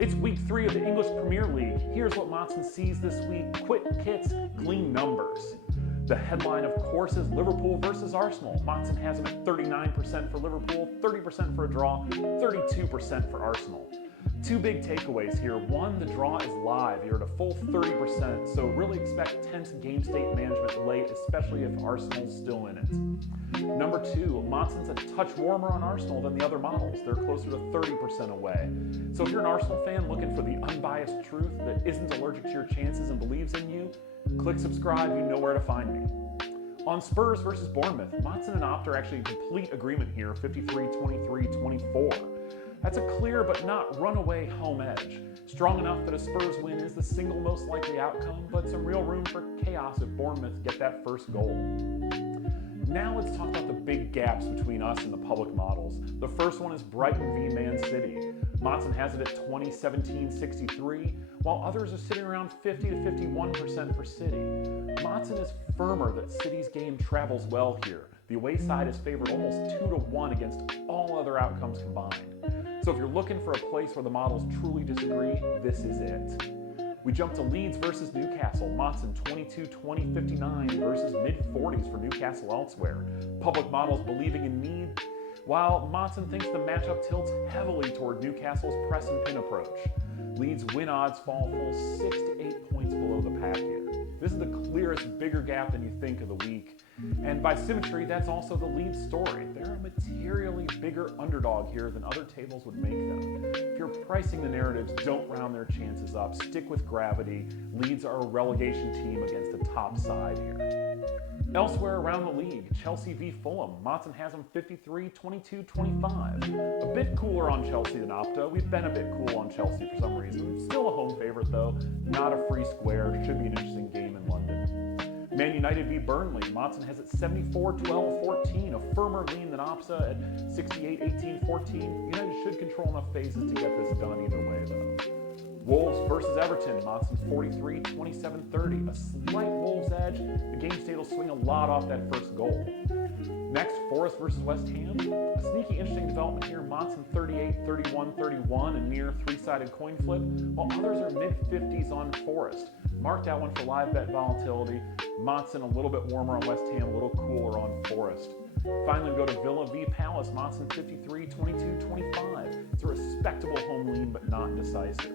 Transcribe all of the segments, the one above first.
It's week 3 of the English Premier League. Here's what MOTSON sees this week. Quick kits, clean numbers. The headline, of course, is Liverpool versus Arsenal. MOTSON has them at 39% for Liverpool, 30% for a draw, 32% for Arsenal. Two big takeaways here. One, the draw is live. You're at a full 30%, so really expect tense game state management late, especially if Arsenal's still in it. Number two, MOTSON's a touch warmer on Arsenal than the other models. They're closer to 30% away. So if you're an Arsenal fan looking for the unbiased truth that isn't allergic to your chances and believes in you, click subscribe, you know where to find me. On Spurs versus Bournemouth, MOTSON and Opta are actually in complete agreement here, 53-23-24. That's a clear but not runaway home edge. Strong enough that a Spurs win is the single most likely outcome, but some real room for chaos if Bournemouth get that first goal. Now let's talk about the big gaps between us and the public models. The first one is Brighton v Man City. MOTSON has it at 20-17-63, while others are sitting around 50-51% for City. MOTSON is firmer that City's game travels well here. The away side is favored almost 2-1 against all other outcomes combined. So if you're looking for a place where the models truly disagree, this is it. We jump to Leeds versus Newcastle. MOTSON 22-20-59 versus mid-40s for Newcastle elsewhere. Public models believing in need, while MOTSON thinks the matchup tilts heavily toward Newcastle's press and pin approach. Leeds win odds fall full 6 to 8 points below the pack here. This is the clearest, bigger gap than you think of the week. And by symmetry, that's also the Leeds story. They're a materially bigger underdog here than other tables would make them. If you're pricing the narratives, don't round their chances up. Stick with gravity. Leeds are a relegation team against the top side here. Elsewhere around the league, Chelsea v Fulham. MOTSON has them 53-22-25. A bit cooler on Chelsea than Opta. We've been a bit cool on Chelsea for some reason. Still a home favorite though. Not a free square. Should be an interesting game in London. Man United v Burnley. MOTSON has it 74-12-14. A firmer lean than Opta at 68-18-14. United should control enough phases to get this done either way though. Wolves versus Everton. MOTSON 43-27-30. A slight Wolves edge. The game state will swing a lot off that first goal. Next, Forest versus West Ham. A sneaky interesting development here. MOTSON 38-31-31, a near three-sided coin flip, while others are mid-50s on Forest. Mark that one for live bet volatility. MOTSON a little bit warmer on West Ham, a little cooler on Forest. Finally, we go to Villa v Palace. MOTSON 53-22-25. It's a respectable home lean, but not decisive.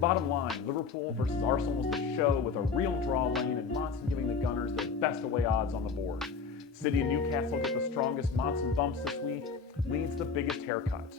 Bottom line, Liverpool versus Arsenal was the show with a real draw lane and MOTSON giving the Gunners their best away odds on the board. City and Newcastle get the strongest MOTSON bumps this week, Leeds the biggest haircut.